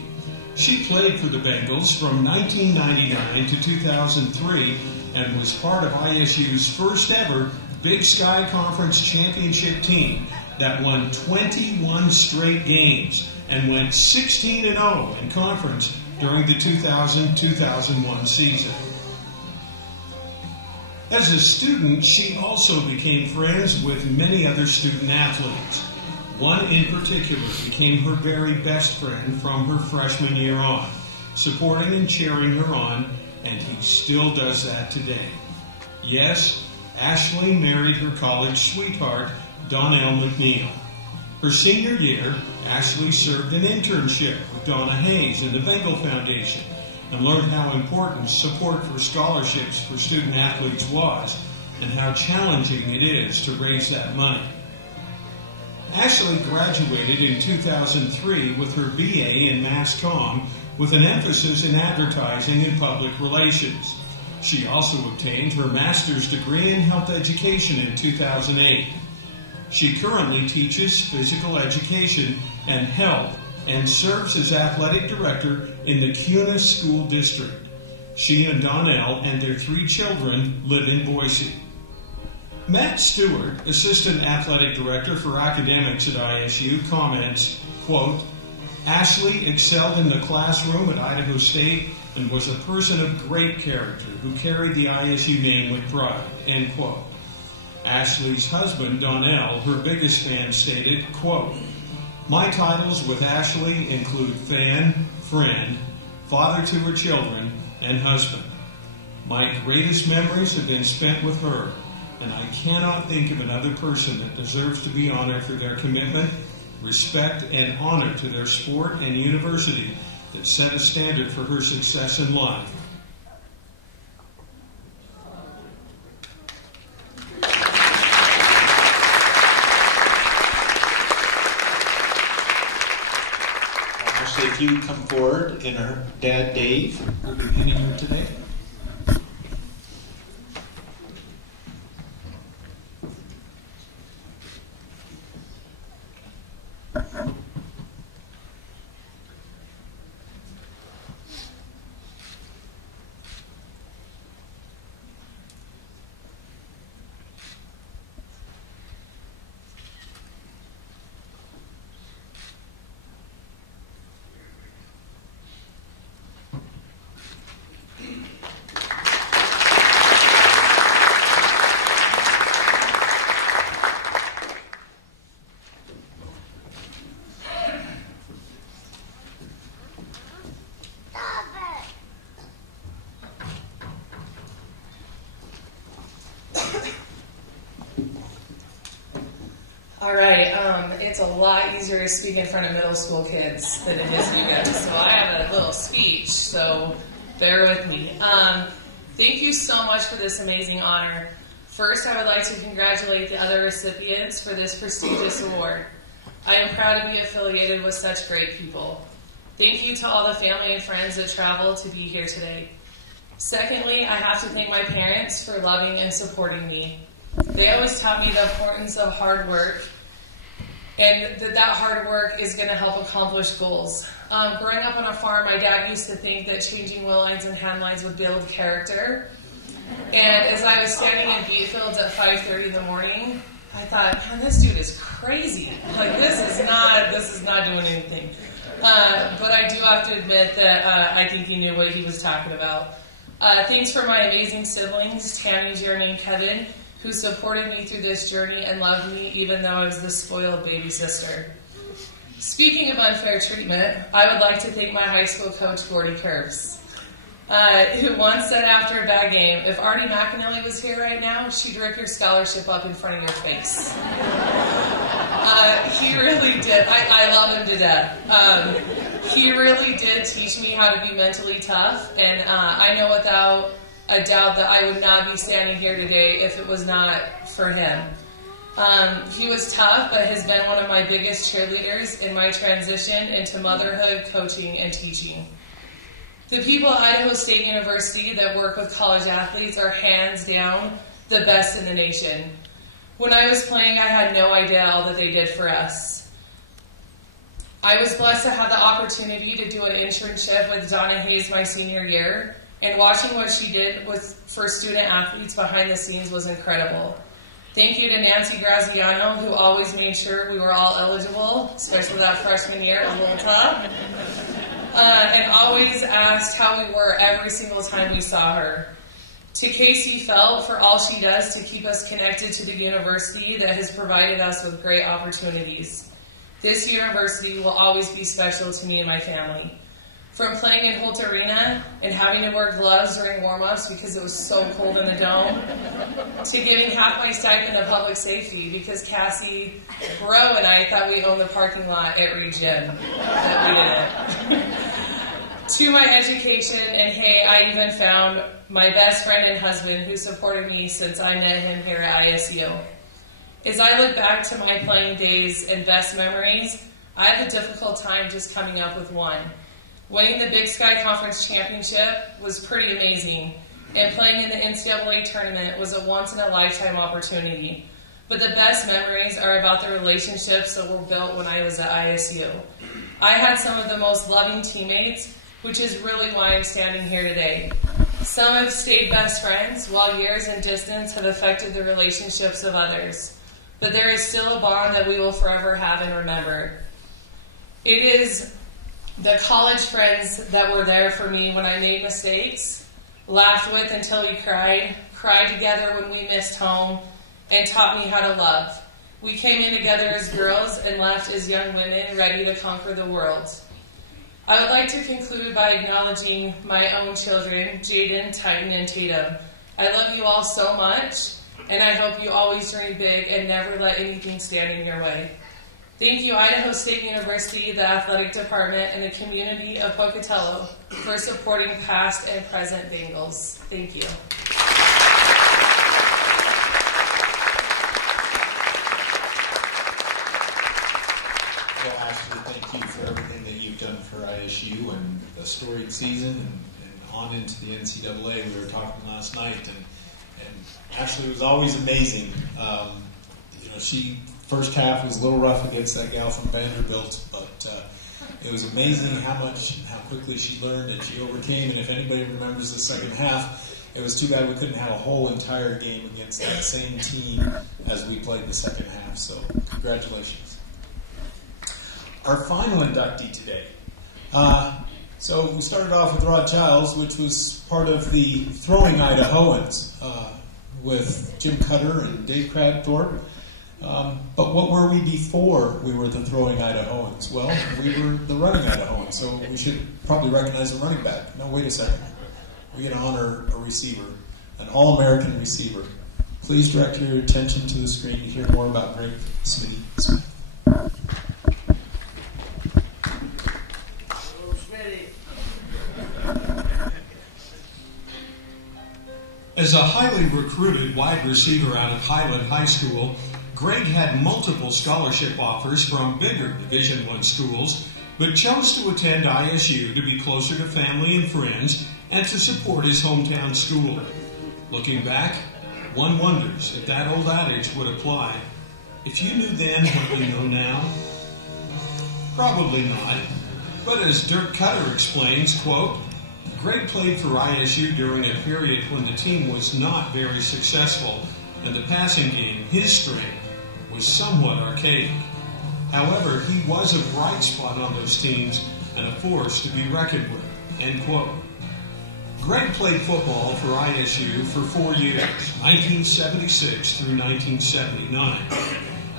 She played for the Bengals from 1999 to 2003 and was part of ISU's first ever Big Sky Conference championship team that won 21 straight games and went 16-0 in conference during the 2000-2001 season. As a student, she also became friends with many other student athletes. One in particular became her very best friend from her freshman year on, supporting and cheering her on, and he still does that today. Yes, Ashley married her college sweetheart, Donnell McNeil. Her senior year, Ashley served an internship with Donna Hayes in the Bengal Foundation and learned how important support for scholarships for student athletes was, and how challenging it is to raise that money. Ashley graduated in 2003 with her BA in Mass Comm with an emphasis in advertising and public relations. She also obtained her master's degree in health education in 2008. She currently teaches physical education and health and serves as athletic director in the CUNA School District. She and Donnell and their 3 children live in Boise. Matt Stewart, Assistant Athletic Director for Academics at ISU, comments, quote, Ashley excelled in the classroom at Idaho State and was a person of great character who carried the ISU name with pride, end quote. Ashley's husband, Donnell, her biggest fan, stated, quote, my titles with Ashley include fan, friend, father to her children, and husband. My greatest memories have been spent with her, and I cannot think of another person that deserves to be honored for their commitment, respect, and honor to their sport and university that set a standard for her success in life. Ashley, if you come forward, and her dad, Dave, will be pinning her today. All right, it's a lot easier to speak in front of middle school kids than it is you guys. So I have a little speech, so bear with me. Thank you so much for this amazing honor. First, I would like to congratulate the other recipients for this prestigious award. I am proud to be affiliated with such great people. Thank you to all the family and friends that traveled to be here today. Secondly, I have to thank my parents for loving and supporting me. They always taught me the importance of hard work, and that hard work is going to help accomplish goals. Growing up on a farm, my dad used to think that changing wheel lines and hand lines would build character. And as I was standing in beet fields at 5:30 in the morning, I thought, man, this dude is crazy. Like, this is not doing anything. But I do have to admit that I think he knew what he was talking about. Thanks for my amazing siblings, Tammy, Jeremy, and Kevin, who supported me through this journey and loved me even though I was the spoiled baby sister. Speaking of unfair treatment, I would like to thank my high school coach, Gordy Curves, who once said after a bad game, if Artie McAnally was here right now, she'd rip your scholarship up in front of your face. He really did. I love him to death. He really did teach me how to be mentally tough, and I know without a doubt that I would not be standing here today if it was not for him. He was tough, but has been one of my biggest cheerleaders in my transition into motherhood, coaching, and teaching. The people at Idaho State University that work with college athletes are hands down the best in the nation. When I was playing, I had no idea all that they did for us. I was blessed to have the opportunity to do an internship with Donna Hayes my senior year, and watching what she did for student athletes behind the scenes was incredible. Thank you to Nancy Graziano, who always made sure we were all eligible, especially that freshman year, a little tough, and always asked how we were every single time we saw her. To Casey Felt for all she does to keep us connected to the university that has provided us with great opportunities. This university will always be special to me and my family. From playing in Holt Arena and having to wear gloves during warm-ups because it was so cold in the dome, to giving half my stipend to public safety because Cassie, Rowe, and I thought we owned the parking lot at Reed Gym. But we didn't. to my education, and hey, I even found my best friend and husband who supported me since I met him here at ISU. As I look back to my playing days and best memories, I have a difficult time just coming up with one. Winning the Big Sky Conference Championship was pretty amazing, and playing in the NCAA tournament was a once-in-a-lifetime opportunity. But the best memories are about the relationships that were built when I was at ISU. I had some of the most loving teammates, which is really why I'm standing here today. Some have stayed best friends, while years and distance have affected the relationships of others. But there is still a bond that we will forever have and remember. It is the college friends that were there for me when I made mistakes, laughed with until we cried together when we missed home, and taught me how to love. We came in together as girls and left as young women ready to conquer the world. I would like to conclude by acknowledging my own children, Jaden, Titan, and Tatum. I love you all so much, and I hope you always dream big and never let anything stand in your way. Thank you, Idaho State University, the athletic department, and the community of Pocatello for supporting past and present Bengals. Thank you. Well, Ashley, thank you for everything that you've done for ISU and the storied season and on into the NCAA. We were talking last night, and Ashley was always amazing. She first half was a little rough against that gal from Vanderbilt, but it was amazing how quickly she learned and she overcame. And if anybody remembers the second half, it was too bad we couldn't have a whole entire game against that same team as we played the second half. So congratulations. Our final inductee today. So we started off with Rod Childs, which was part of the Throwing Idahoans with Jim Cutter and Dave Cradthorpe. But what were we before we were the Throwing Idahoans? Well, we were the Running Idahoans, so we should probably recognize a running back. No, wait a second. We get to honor a receiver, an All-American receiver. Please direct your attention to the screen to hear more about Greg Smith. As a highly recruited wide receiver out of Highland High School, Greg had multiple scholarship offers from bigger Division I schools, but chose to attend ISU to be closer to family and friends and to support his hometown school. Looking back, one wonders if that old adage would apply. If you knew then what you know now? Probably not. But as Dirk Cutter explains, quote, Greg played for ISU during a period when the team was not very successful and the passing game, his strength, was somewhat archaic. However, he was a bright spot on those teams and a force to be reckoned with, end quote. Greg played football for ISU for 4 years, 1976 through 1979.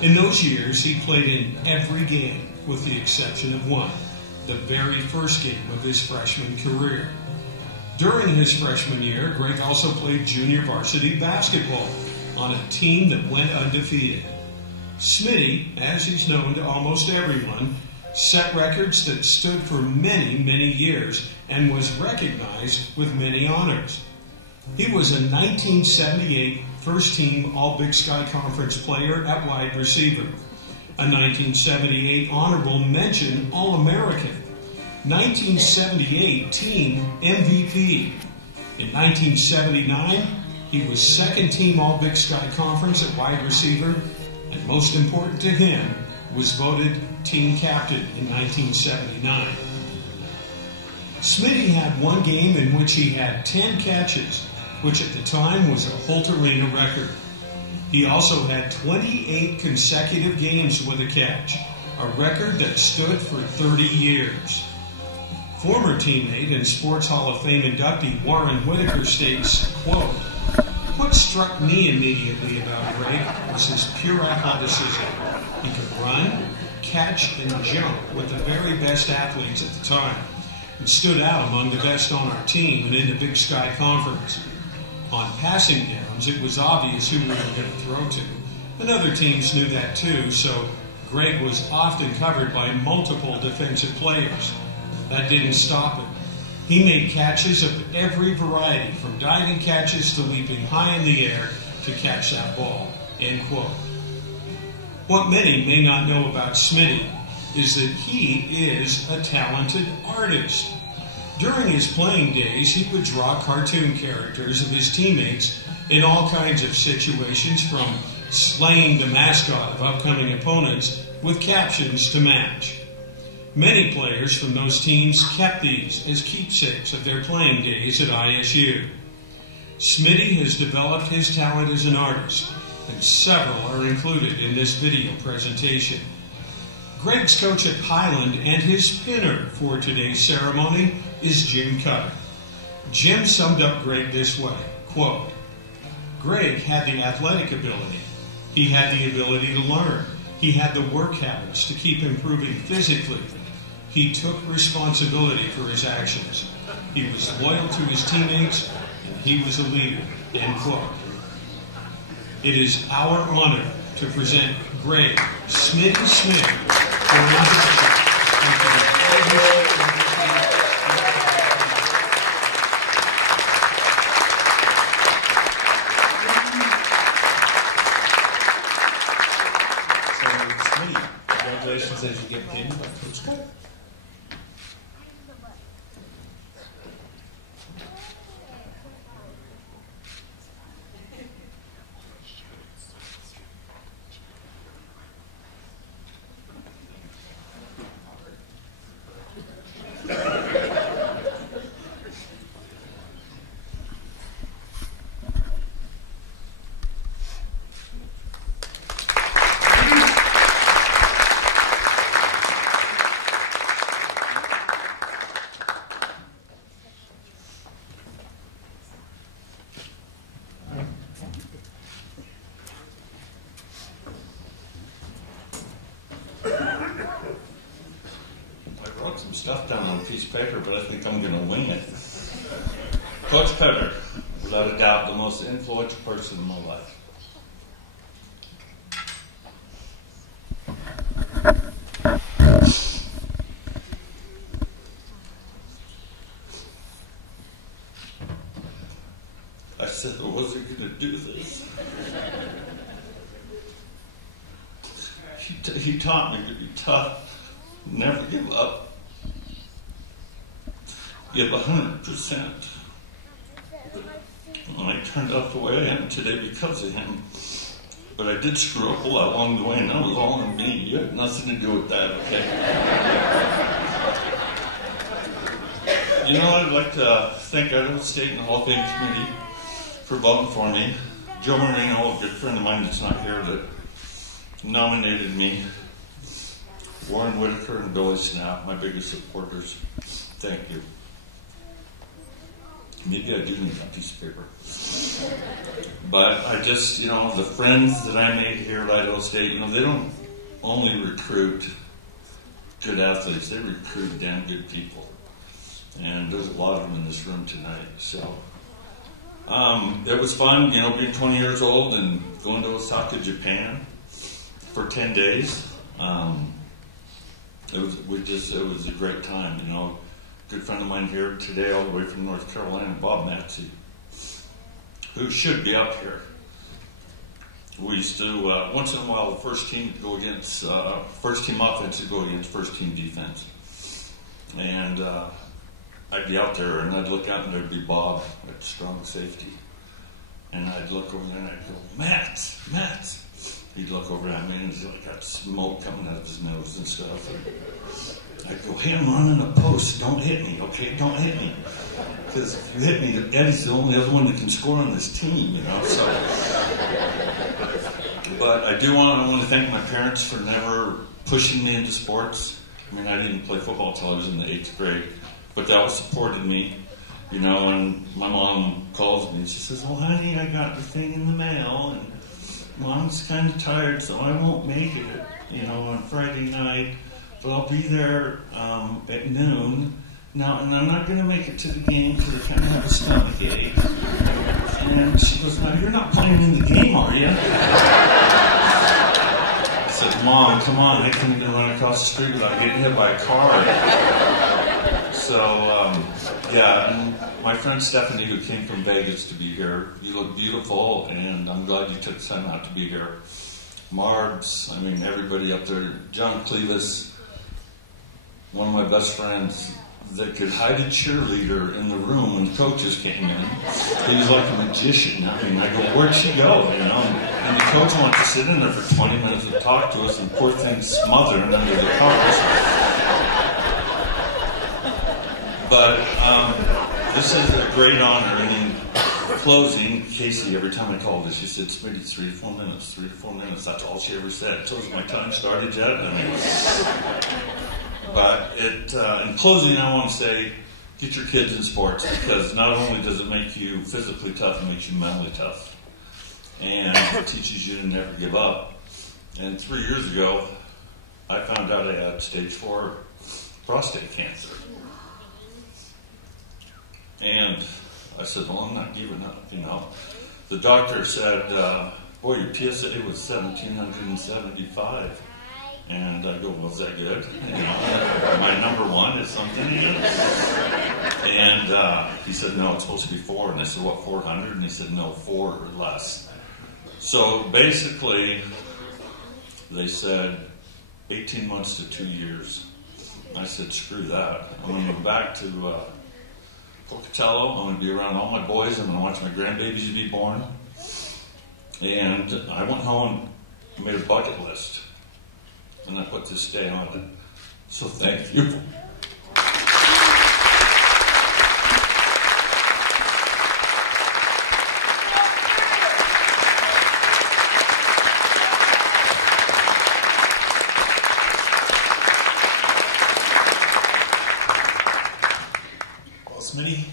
In those years, he played in every game with the exception of one, the very first game of his freshman career. During his freshman year, Greg also played junior varsity basketball on a team that went undefeated. Smitty, as he's known to almost everyone, set records that stood for many, many years and was recognized with many honors. He was a 1978 first-team All-Big Sky Conference player at wide receiver, a 1978 honorable mention All-American, 1978 team MVP. In 1979, he was second-team All-Big Sky Conference at wide receiver, and most important to him, was voted team captain in 1979. Smitty had one game in which he had 10 catches, which at the time was a Holt Arena record. He also had 28 consecutive games with a catch, a record that stood for 30 years. Former teammate and Sports Hall of Fame inductee Warren Whitaker states, quote, "What struck me immediately about Greg was his pure athleticism. He could run, catch, and jump with the very best athletes at the time, and stood out among the best on our team and in the Big Sky Conference. On passing downs, it was obvious who we were going to throw to, and other teams knew that too, so Greg was often covered by multiple defensive players. That didn't stop him. He made catches of every variety, from diving catches to leaping high in the air to catch that ball. End quote. What many may not know about Smitty is that he is a talented artist. During his playing days, he would draw cartoon characters of his teammates in all kinds of situations, from slaying the mascot of upcoming opponents with captions to match. Many players from those teams kept these as keepsakes of their playing days at ISU. Smitty has developed his talent as an artist, and several are included in this video presentation. Greg's coach at Highland and his pinner for today's ceremony is Jim Cutter. Jim summed up Greg this way, quote, "Greg had the athletic ability. He had the ability to learn. He had the work habits to keep improving physically. He took responsibility for his actions. He was loyal to his teammates, and he was a leader." End quote. It is our honor to present Greg Smitty Smith for introduction. Congratulations as you get pinned by Coach Cutter. Stuff down on a piece of paper, but I think I'm going to wing it. Coach Cutter, without a doubt, the most influential person in my life. I said I wasn't going to do this. He taught me to be tough, never give up. Give 100%. And I turned out the way I am today because of him. But I did screw up a lot along the way, and that was all on me. You had nothing to do with that, okay? You know, I'd like to thank Idaho State and the Hall of Fame Committee for voting for me. Joe Marino, a good friend of mine that's not here, that nominated me. Warren Whitaker and Billy Snap, my biggest supporters. Thank you. Maybe I do need that piece of paper. But I just, the friends that I made here at Idaho State, they don't only recruit good athletes, they recruit damn good people. And there's a lot of them in this room tonight. So it was fun, being 20 years old and going to Osaka, Japan for 10 days. It was a great time, Good friend of mine here today, all the way from North Carolina, Bob Maxey, who should be up here. We used to, once in a while, the first team would go against, first team offense would go against first team defense. And I'd be out there and I'd look out and there'd be Bob at strong safety. And I'd look over there and I'd go, Matt. He'd look over at me and he's like got smoke coming out of his nose and stuff. And I'd go, hey, I'm running a post. Don't hit me, okay? Don't hit me. Because if you hit me, Eddie's the only other one that can score on this team, So. But I want to thank my parents for never pushing me into sports. I didn't play football until I was in the 8th grade. But that was supported me. And my mom calls me and she says, well, honey, I got the thing in the mail. And Mom's kind of tired, so I won't make it, on Friday night. But I'll be there at noon. Now, and I'm not going to make it to the game because I kind of have a stomach ache. And she goes, now, you're not playing in the game, are you? I said, Mom, come on, I can't even run across the street without getting hit by a car. So I Yeah, and my friend Stephanie, who came from Vegas to be here, you look beautiful, and I'm glad you took time out to be here. Marbs, I mean, everybody up there. John Clevis, one of my best friends, that could hide a cheerleader in the room when coaches came in. He was like a magician. I mean, I go, where'd she go? You know, and the coach wanted to sit in there for 20 minutes and talk to us, and poor thing smothering under the covers. But this is a great honor. And in closing, Casey, every time I called her, she said, Smitty, 3 to 4 minutes, 3 to 4 minutes. That's all she ever said. So has my time started yet? I mean, but in closing, I want to say, get your kids in sports, because not only does it make you physically tough, it makes you mentally tough. And it teaches you to never give up. And 3 years ago, I found out I had stage 4 prostate cancer. And I said, well, I'm not giving up, you know. The doctor said, boy, your PSA was 1,775. And I go, well, is that good? You know, my number 1 is something. And he said, no, it's supposed to be 4. And I said, what, 400? And he said, no, 4 or less. So basically, they said 18 months to 2 years. I said, screw that. I'm going to go back to Pocatello. I'm going to be around all my boys. I'm going to watch my grandbabies be born. And I went home and made a bucket list. And I put this day on it. So thank you. Well, Smitty,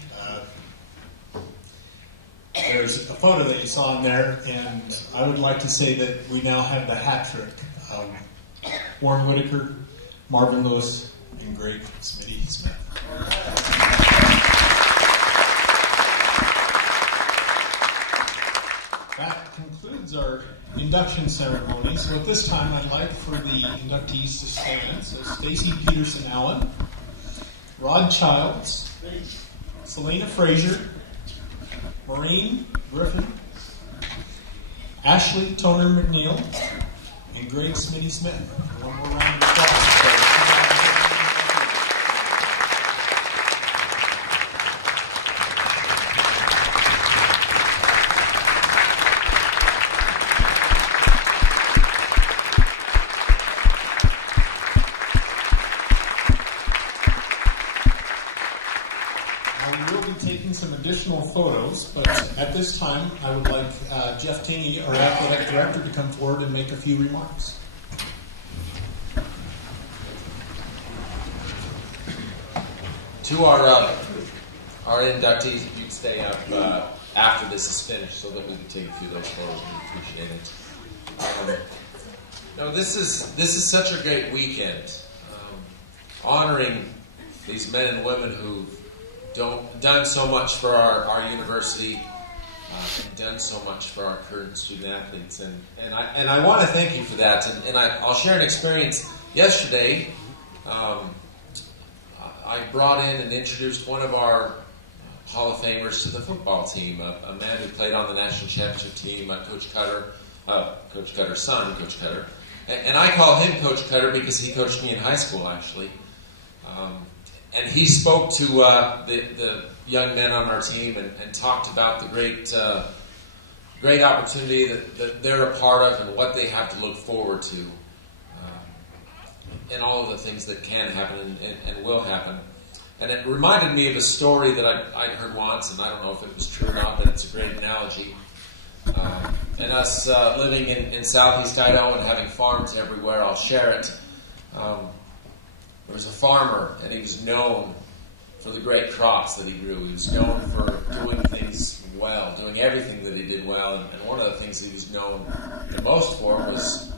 there's a photo that you saw in there, and I would like to say that we now have the hat trick. Warren Whitaker, Marvin Lewis, and Greg Smitty Smith. That concludes our induction ceremony. So at this time, I'd like for the inductees to stand. So Stacy Peterson Allen, Rod Childs, Selena Frazier, Maureen Griffin, Ashley Toner McNeil, and Greg Smitty Smith. One more round of applause. Now, we will be taking some additional photos, but at this time, I would like Jeff Taney, our athletic director, to come forward and make a few remarks. To our inductees, if you could stay up after this is finished so that we can take a few of those photos, we appreciate it. This is such a great weekend, honoring these men and women who've done so much for our university, and done so much for our current student athletes, and I want to thank you for that. And I'll share an experience. Yesterday, I brought in and introduced one of our Hall of Famers to the football team, a man who played on the national championship team, Coach Cutter, Coach Cutter's son, Coach Cutter. And I call him Coach Cutter because he coached me in high school, actually. And he spoke to the young men on our team and talked about the great opportunity that they're a part of and what they have to look forward to. And all of the things that can happen and will happen. And it reminded me of a story that I'd heard once, and I don't know if it was true or not, but it's a great analogy. And us living in southeast Idaho and having farms everywhere, I'll share it. There was a farmer, and he was known for the great crops that he grew. He was known for doing things well, doing everything that he did well. And one of the things he was known the most for was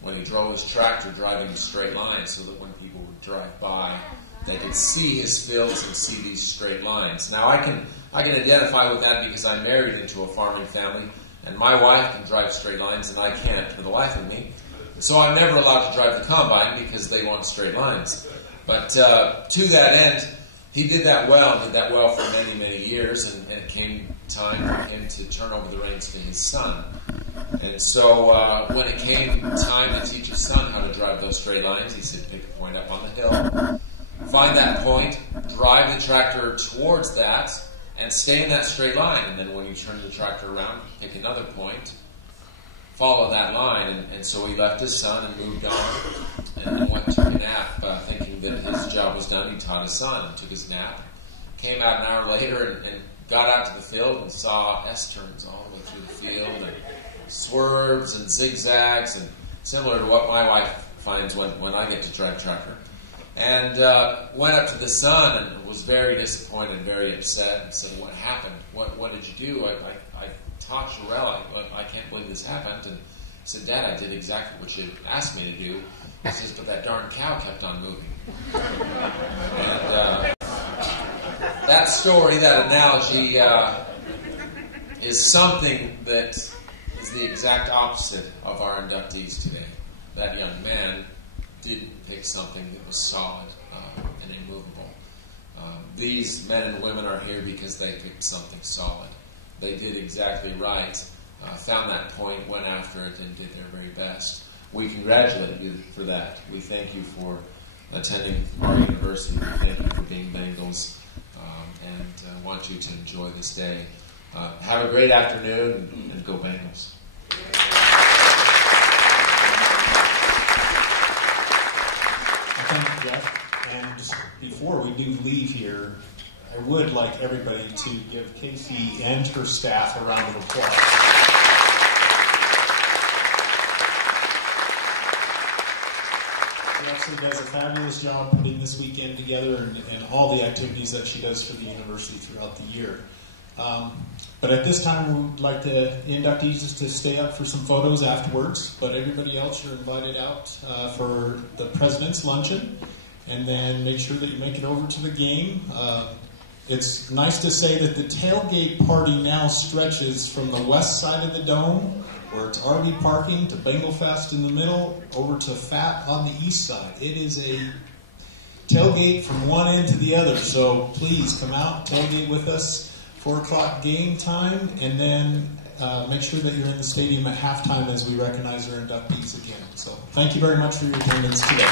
when he drove his tractor driving in straight lines so that when people would drive by, they could see his fields and see these straight lines. Now, I can identify with that because I'm married into a farming family, and my wife can drive straight lines, and I can't for the life of me. So I'm never allowed to drive the combine because they want straight lines. But to that end, he did that well, for many, many years, and it came time for him to turn over the reins to his son. And so when it came time to teach his son how to drive those straight lines, he said, pick a point up on the hill, find that point, drive the tractor towards that, and stay in that straight line. And then when you turn the tractor around, pick another point, follow that line. And so he left his son and moved on and went and took a nap, thinking that his job was done. He taught his son, took his nap, came out an hour later and got out to the field and saw S-turns all the way through the field, and swerves and zigzags, and similar to what my wife finds when I get to drive tractor. And went up to the son and was very disappointed, very upset, and said, what happened? What did you do? I taught Sherelle. I can't believe this happened. And he said, Dad, I did exactly what you asked me to do. He says, but that darn cow kept on moving. And that story, that analogy, is something that is the exact opposite of our inductees today. That young man didn't pick something that was solid and immovable. These men and women are here because they picked something solid. They did exactly right, found that point, went after it, and did their very best. We congratulate you for that. We thank you for attending our university. We thank you for being Bengals, and want you to enjoy this day. Have a great afternoon, and go Bengals. Thank you, Jeff. And just before we do leave here, I would like everybody to give Casey and her staff a round of applause. She actually does a fabulous job putting this weekend together and all the activities that she does for the university throughout the year. But at this time, we would like the inductees just to stay up for some photos afterwards. But everybody else, you're invited out for the President's Luncheon. And then make sure that you make it over to the game. It's nice to say that the tailgate party now stretches from the west side of the dome, where it's RV parking, to Bengal Fest in the middle, over to Fat on the east side. It is a tailgate from one end to the other. So please come out, tailgate with us. 4 o'clock game time, and then make sure that you're in the stadium at halftime as we recognize our inductees again. So thank you very much for your attendance today.